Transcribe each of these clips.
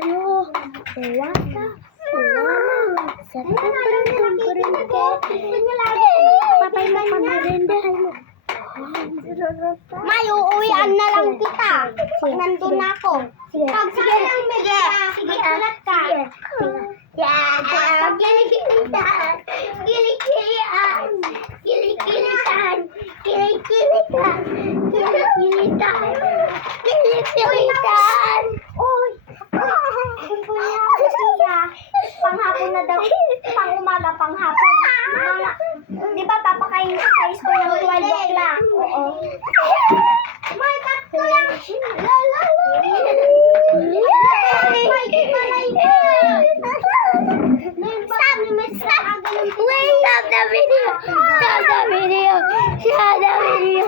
Ayo, wata, sa kumpurin ke, papay mo pamerenda. May uuwian na lang kita. Pag nandun na ako. Pag sige lang, Mega. Sige, ulat ka. Kilikilitan. Kilikilitan. Kilikilitan. Kilikilitan. Kilikilitan. Kilikilitan. Uy. Panghapon na daw. Pang umaga, panghapon. Di ba papakain ka sa school ng 12 o'clock? Oo. May tatlo lang. Stop the video! Stop the video! Stop the video! Stop the video!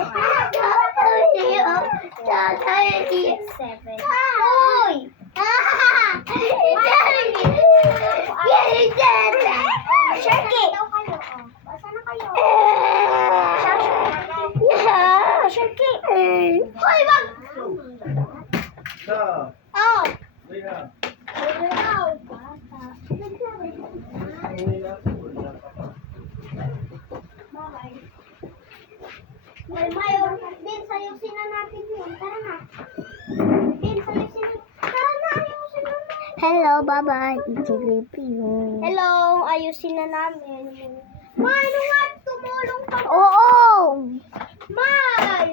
Stop the video! 7. Uy! Sharky! Basa na kayo. Sharky! Hoy, wag! Oh! Mayor, din sayusin na natin yun. Tara na. Din sayusin na. Tara na, ayusin na. Hello, bye-bye. It's Hello, ayusin na namin. May, ano nga, tumulong ka. Oo! May!